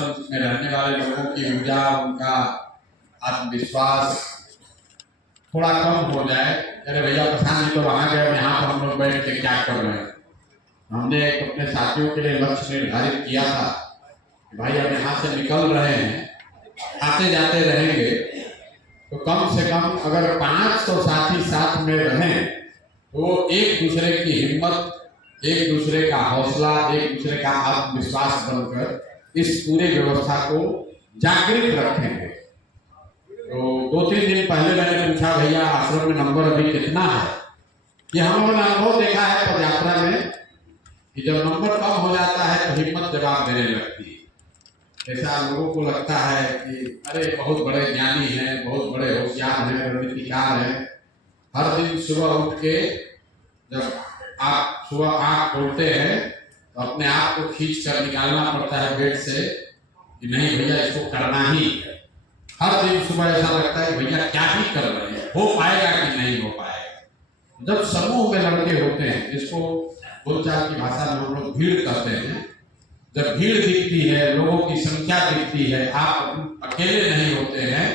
आश्रम में रहने वाले लोगों की ऊर्जा, उनका आत्मविश्वास थोड़ा कम हो जाए। अरे भैया प्रधान जी तो वहाँ गए, यहाँ पर हम लोग बैठ के क्या कर रहे हैं। हमने अपने साथियों के लिए लक्ष्य निर्धारित किया था कि भाई अब यहाँ से निकल रहे हैं, आते जाते रहेंगे, तो कम से कम अगर 500 साथी साथ में रहें तो एक दूसरे की हिम्मत, एक दूसरे का हौसला, एक दूसरे का आत्मविश्वास बनकर इस पूरे व्यवस्था को जागृत रखेंगे। तो 2-3 दिन पहले मैंने पूछा भैया आश्रम में नंबर अभी कितना है। ये हम लोगों ने अनुभव देखा है पदयात्रा में कि जब नंबर कम हो जाता है तो हिम्मत जवाब देने लगती है। ऐसा लोगों को लगता है कि अरे बहुत बड़े ज्ञानी हैं, बहुत बड़े होशियार हैं, रणनीतिकार हैं। हर दिन सुबह उठ के जब आप सुबह आँख खोलते हैं तो अपने आप को खींच कर निकालना पड़ता है बेड से कि नहीं भैया इसको करना ही है। हर दिन सुबह ऐसा लगता है भैया क्या ही कर रहे हैं, हो पाएगा कि नहीं हो पाएगा। जब समूह में लड़के होते हैं, जिसको बोलचाल की भाषा में हम लोग भीड़ कहते हैं, जब भीड़ दिखती है, लोगों की संख्या दिखती है, आप अकेले नहीं होते हैं,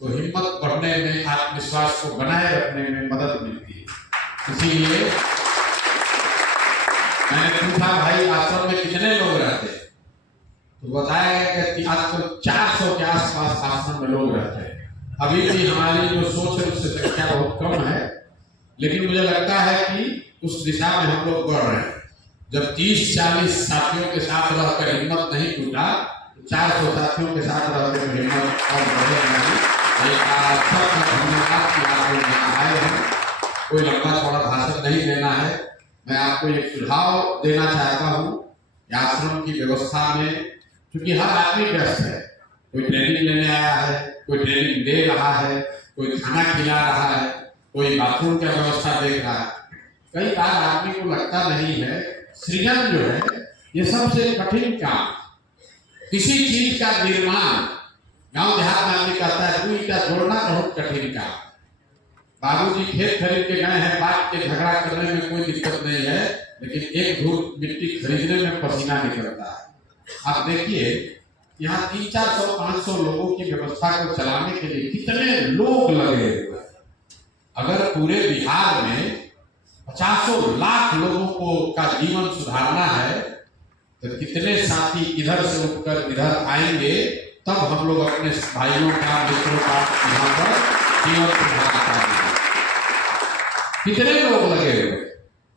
तो हिम्मत बढ़ने में, आत्मविश्वास को बनाए रखने में मदद मिलती है। इसीलिए मैंने पूछा भाई आश्रम में कितने लोग रहते हैं, तो बताया गया कि आजकल 400 के आसपास आश्रम में लोग रहते हैं। अभी भी हमारी जो सोच है उससे संख्या बहुत कम है, लेकिन मुझे लगता है कि उस दिशा में हम लोग बढ़ रहे हैं। जब 30-40 साथियों के साथ रहकर हिम्मत नहीं टूटा, 400 साथियों के साथ रहकर हिम्मत और बढ़ेगी। धन्यवाद कि आप लोग यहाँ आए हैं। कोई लंबा चौड़ा भाषण नहीं देना है, मैं आपको एक सुझाव देना चाहता हूँ कि आश्रम की व्यवस्था में, क्योंकि हर आदमी व्यस्त है, कोई ट्रेनिंग लेने आया है, कोई ट्रेनिंग दे रहा है, कोई खाना खिला रहा है, कोई बाथरूम की व्यवस्था देख रहा है। कई बार आदमी को लगता नहीं है सृजन जो है ये सबसे कठिन काम। किसी चीज का निर्माण, गांव देहात में आदमी कहता है कोई का जोड़ना बहुत कठिन काम। बाबूजी खेत खरीद के गए हैं, बात के झगड़ा करने में कोई दिक्कत नहीं है, लेकिन एक धूप मिट्टी खरीदने में पसीना निकलता है। आप देखिए यहाँ 300-400-500 लोगों की व्यवस्था को चलाने के लिए कितने लोग लगे हुए। अगर पूरे बिहार में 50 लाख लोगों को का जीवन सुधारना है तो कितने साथी इधर से उठकर इधर आएंगे, तब हम लोग अपने भाइयों का, मित्रों का यहाँ पर जीवन सुधार पाएंगे। कितने लोग लगे हुए,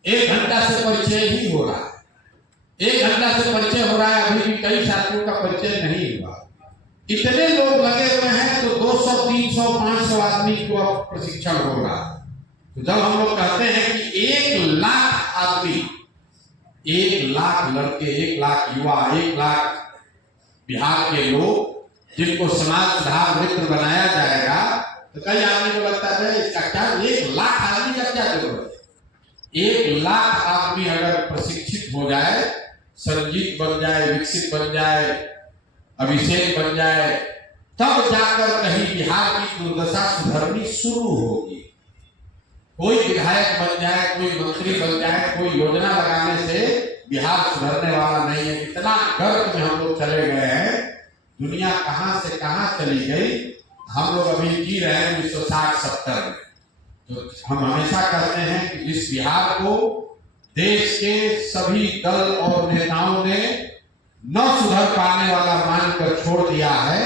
1 घंटा से परिचय ही हो रहा है, 1 घंटा से परिचय हो रहा है, अभी भी कई साथियों का परिचय नहीं हुआ। इतने लोग लगे हुए हैं तो 200, 300, 500 आदमी को अब प्रशिक्षण होगा। तो जब हम लोग कहते हैं कि 1 लाख आदमी, 1 लाख लड़के, 1 लाख युवा, 1 लाख बिहार के लोग जिनको समाज सुधार मित्र बनाया जाएगा, तो कई आदमी को लगता है इसका क्या, 1 लाख आदमी का क्या जरूरत है। 1 लाख आदमी अगर प्रशिक्षित हो जाए, संजीत बन जाए, विकसित बन जाए, अभिषेक बन जाए, तब जाकर कहीं बिहार की दुर्दशा सुधरनी शुरू होगी। कोई विधायक बन जाए, कोई मंत्री बन जाए, कोई योजना लगाने से बिहार सुधरने वाला नहीं है। इतना गर्भ में हम लोग चले गए हैं, दुनिया कहां से कहां चली गई। हम लोग अभी जी रहे हैं 1960-70 में। तो हम हमेशा कहते हैं कि जिस बिहार को देश के सभी दल और नेताओं ने न सुधर पाने वाला मानकर छोड़ दिया है,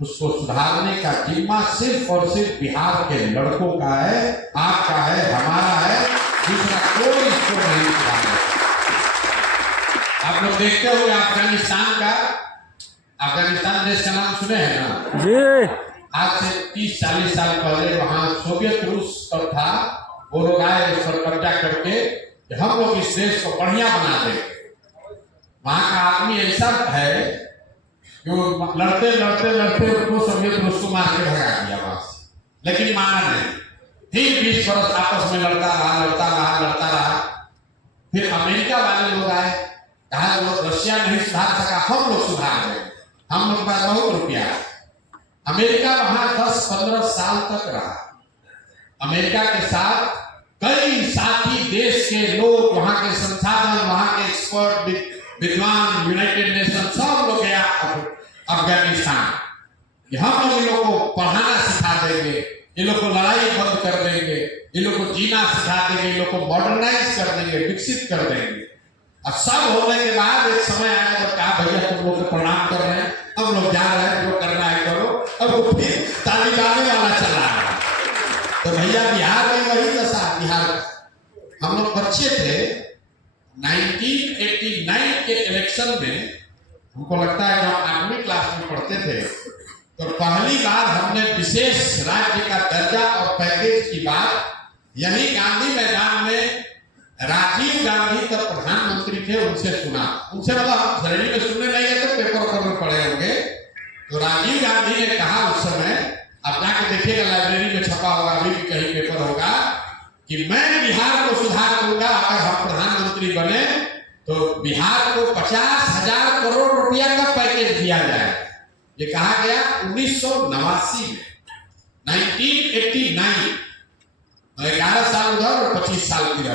उसको सुधारने का जिम्मा सिर्फ और सिर्फ बिहार के लड़कों का है, आपका है, हमारा है, दूसरा कोई इसको नहीं सुधारेगा। आप लोग देखते हुए अफगानिस्तान देश का नाम सुने हैं ना जी? आज से 30-40 साल पहले वहां सोवियत रूस पर था, वो लोग आए इस पर कब्जा करके हम लोग इस देश को बढ़िया बना देंगे। वहां का आदमी ऐसा है जो लड़ते लड़ते लड़ते उनको सोवियत रूस को मार के भगा दिया वहां से, लेकिन माना नहीं। फिर 20 वर्ष आपस में लड़ता रहा। फिर अमेरिका वाले लोग आए, कहा लोग रशिया नहीं सुधार सका, हम लोग सुधार गए, हम लोग पास बहुत रुपया। अमेरिका वहां 10-15 साल तक रहा। अमेरिका के साथ कई साथी देश के लोग, वहां के संसाधन, वहां के एक्सपर्ट, विद्वान, यूनाइटेड नेशन सब लोग गया अफगानिस्तान कि हम लोग इन लोग को पढ़ाना सिखा देंगे, इन लोग को लड़ाई बंद कर देंगे, इन लोग को जीना सिखा देंगे, इन लोग को मॉडर्नाइज कर देंगे, विकसित कर देंगे। अब सब होने के बाद एक समय आया जब कहा भैया तुम लोग प्रणाम कर रहे हैं, हम लोग जा रहे हैं, जो करना है करो। अब वो फिर ताली बाजने वाला चला है। तो भैया बिहार में वही दशा, बिहार हम लोग बच्चे थे 1989 के इलेक्शन में, हमको लगता है जब 8वीं क्लास में पढ़ते थे तो पहली बार हमने विशेष राज्य का दर्जा और पैकेज की बात यही गांधी मैदान में राजीव गांधी तब प्रधानमंत्री थे उनसे सुना। उनसे मतलब हम श्रेणी में सुनने नहीं गए थे, पेपर में पढ़े होंगे। तो राजीव गांधी ने कहा उस समय, आप जाके देखिएगा लाइब्रेरी में छपा होगा, अभी भी कहीं पेपर होगा, कि मैं बिहार को सुधार करूंगा, अगर हम प्रधानमंत्री बने तो बिहार को 50,000 करोड़ रुपया का पैकेज दिया जाए। ये कहा गया 1989 में, 1989। 11 साल उधर और 25 साल इधर,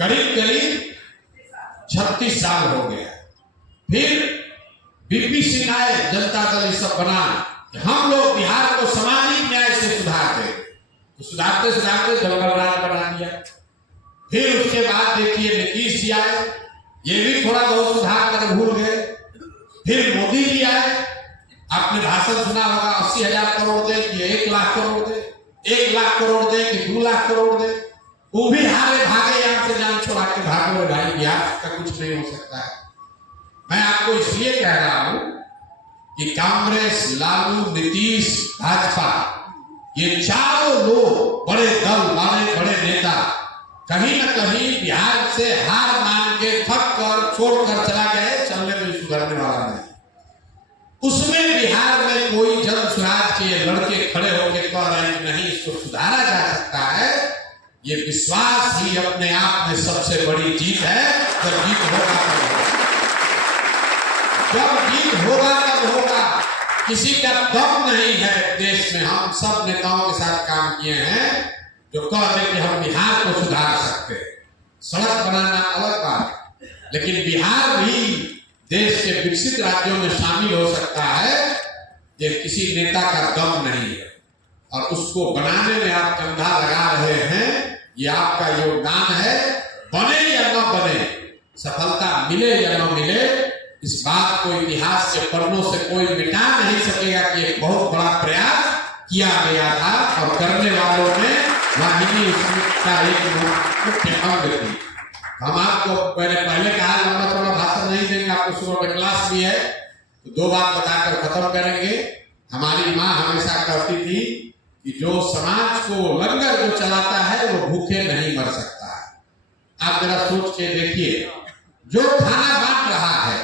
करीब करीब 36 साल हो गया। फिर बीपी सिंह आए, जनता दल ये सब बना, हम लोग बिहार को सामाजिक न्याय से सुधार दें। तो सुधारते सुधारते जवाहरलाल राज बना दिया। फिर उसके बाद देखिए नीतीश जी आए, ये भी थोड़ा बहुत सुधार कर भूल गए। फिर मोदी जी आए, आपने भाषण सुना होगा, 80,000 करोड़ दे कि 1 लाख करोड़ दे, 1 लाख करोड़ दे कि 2 लाख करोड़ दे। वो भी हारे भागे, यहाँ से जान छोड़ा के भागो भाई, बिहार का कुछ नहीं हो सकता है। मैं आपको इसलिए कह रहा हूं कि कांग्रेस, लालू, नीतीश, भाजपा, ये चारों लोग बड़े दल, बड़े नेता कहीं न कहीं बिहार से हार मान के थक कर छोड़कर चला गए, चलने में सुधरने वाला नहीं। उसमें बिहार में कोई जन स्वराज के लड़के खड़े होकर कह रहे हैं नहीं इसको सुधारा जा सकता है, ये विश्वास ही अपने आप में सबसे बड़ी जीत है। जब जीत होगा तब होगा, जब जीत होगा तब होगा। किसी का दम नहीं है देश में। हम सब नेताओं के साथ काम किए हैं जो कह रहे कि हम बिहार को सुधार सकते हैं। सड़क बनाना अलग बात, लेकिन बिहार भी देश के विकसित राज्यों में शामिल हो सकता है। ये किसी नेता का दम नहीं है और उसको बनाने में आप कंधा लगा रहे हैं, ये आपका योगदान है। बने या न बने, सफलता मिले या न मिले, इस बात को इतिहास के पन्नों से कोई मिटा नहीं सकेगा कि एक बहुत बड़ा प्रयास किया गया था और करने वालों में वाहिनी उसका एक मुख्य अंग थी। हम आपको मैंने पहले कहा लंबा चौड़ा भाषण नहीं देंगे, आपको सुबह में क्लास भी है तो 2 बात बताकर खत्म करेंगे। हमारी माँ हमेशा कहती थी कि जो समाज को लंगर जो चलाता है वो भूखे नहीं मर सकता है। आप जरा सोच के देखिए, जो खाना बांट रहा है,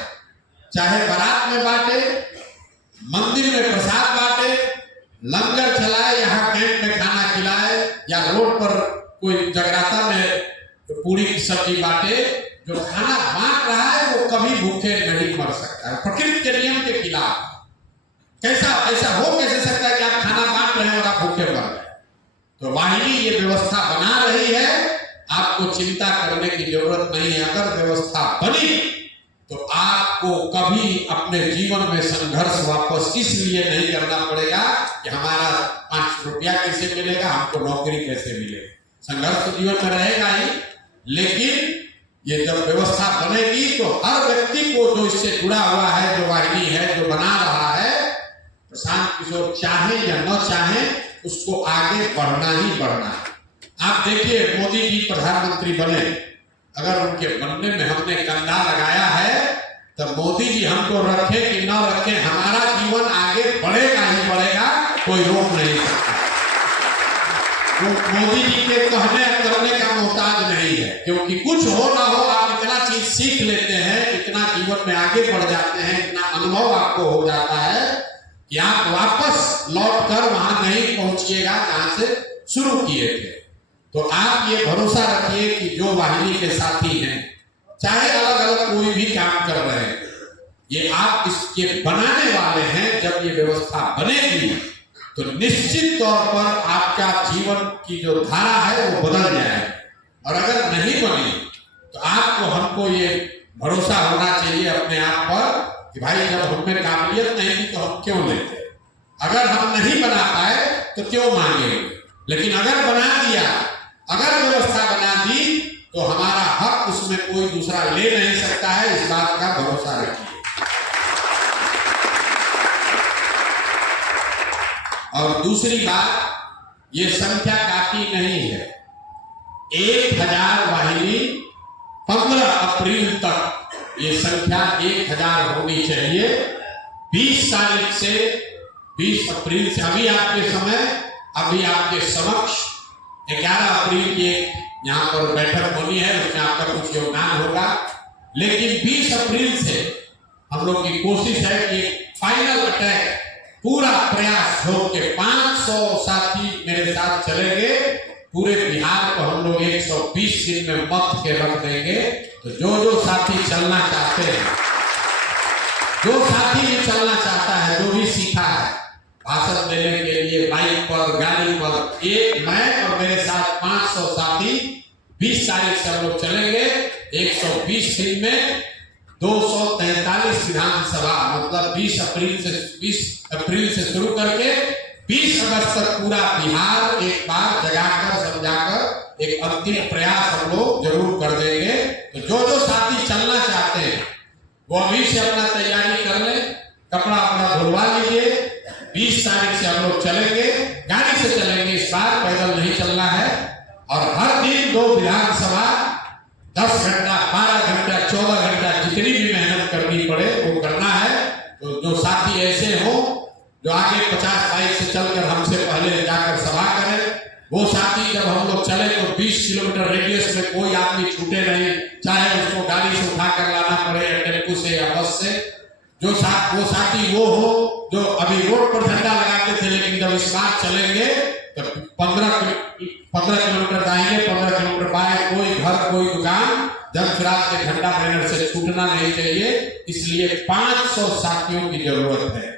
चाहे बारात में बांटे, मंदिर में प्रसाद बांटे, लंगर चलाए, यहाँ कैंप में खाना खिलाए, या रोड पर कोई जगराता में पूरी की सब्जी बांटे, जो खाना बांट रहा है वो कभी भूखे नहीं मर सकता है। प्रकृति के नियम के खिलाफ कैसा ऐसा हो कैसे सकता है कि आप खाना बांट रहे हैं और आप भूखे मर रहे हैं। तो वाहिनी ये व्यवस्था बना रही है, आपको चिंता करने की जरूरत नहीं है। अगर व्यवस्था बनी तो आपको कभी अपने जीवन में संघर्ष वापस इसलिए नहीं करना पड़ेगा कि हमारा 5 रुपया कैसे मिलेगा, हमको नौकरी कैसे मिलेगी। संघर्ष तो जीवन में रहेगा ही, लेकिन ये जब व्यवस्था बनेगी तो हर व्यक्ति को जो इससे जुड़ा हुआ है, जो वाहिनी है, जो बना रहा है, प्रशांत किशोर चाहे या न चाहे, उसको आगे बढ़ना ही बढ़ना है। आप देखिए मोदी जी प्रधानमंत्री बने, अगर उनके बनने में हमने कंधा लगाया है तो मोदी जी हमको रखे कि न रखे, हमारा जीवन आगे बढ़ेगा ही बढ़ेगा, कोई रोक नहीं सकता। वो मोदी जी के कहने करने का मोहताज नहीं है, क्योंकि कुछ हो ना हो आप इतना चीज सीख लेते हैं, इतना जीवन में आगे बढ़ जाते हैं, इतना अनुभव आपको हो जाता है कि आप वापस लौट कर वहां नहीं पहुंचिएगा जहां से शुरू किए थे। तो आप ये भरोसा रखिए कि जो वाहिनी के साथी हैं, चाहे अलग अलग कोई भी काम कर रहे हैं, ये आप इसके बनाने वाले हैं। जब ये व्यवस्था बनेगी तो निश्चित तौर पर आपका जीवन की जो धारा है वो बदल जाएगी। और अगर नहीं बनी तो आपको हमको ये भरोसा होना चाहिए अपने आप पर कि भाई जब हमें काबिलियत नहीं थी तो हम क्यों लेते, अगर हम नहीं बना पाए तो क्यों मांगेंगे, लेकिन अगर बना दिया, अगर व्यवस्था बना दी तो हमारा हक उसमें कोई दूसरा ले नहीं सकता है, इस बात का भरोसा रखिए। और दूसरी बात, ये संख्या काफी नहीं है। 1000 वाहिनी 15 अप्रैल तक ये संख्या 1000 होनी चाहिए। 20 तारीख से 20 अप्रैल से अभी आपके समक्ष 11 अप्रैल की यहाँ पर बैठक होनी है, उसमें आपका कुछ योगदान होगा। लेकिन 20 अप्रैल से हम लोग की कोशिश है कि फाइनल अटैक पूरा प्रयास हो के 500 साथी मेरे साथ चलेंगे, पूरे बिहार को हम लोग 120 दिन में मत के रख देंगे। तो जो साथी चलना चाहते हैं, जो साथी भी चलना चाहता है, जो भी सीखा है भाषण देने के लिए बाइक पर, गाड़ी पर, एक मैं और मेरे साथ 500 साथी 20 तारीख से हम लोग चलेंगे। 120 दिन में 243 विधानसभा, मतलब 20 अप्रैल से शुरू करके 20 अगस्त तक पूरा बिहार एक बार जगाकर समझाकर एक अंतिम प्रयास हम लोग जरूर कर देंगे। तो जो साथी चलना चाहते हैं वो अभी से अपना तैयारी कर ले, कपड़ा अपना धुलवा लीजिए। 20 तारीख से हम लोग चलेंगे, गाड़ी से चलेंगे, इस बार पैदल नहीं चलना है। और हर दिन 2 विधानसभा, 10 घंटा, 12 घंटा, 14 घंटा, जितनी भी मेहनत करनी पड़े वो करना है। तो जो साथी ऐसे हो जो आगे 50 बाइक से चलकर हमसे पहले जाकर सभा करें, वो साथी जब हम लोग चले तो 20 किलोमीटर रेडियस में कोई आदमी छूटे नहीं, चाहे उसको गाड़ी से उठाकर लाना पड़े या टेम्पू से या बस से। वो साथी वो हो जो अभी रोड पर झंडा लगाते थे, लेकिन जब इस बार चलेंगे तो 15 किलोमीटर जाएंगे, 15 किलोमीटर बाएं, कोई घर कोई दुकान, जब स्वराज के झंडा बैनर से छूटना नहीं चाहिए। इसलिए 500 साथियों की जरूरत है।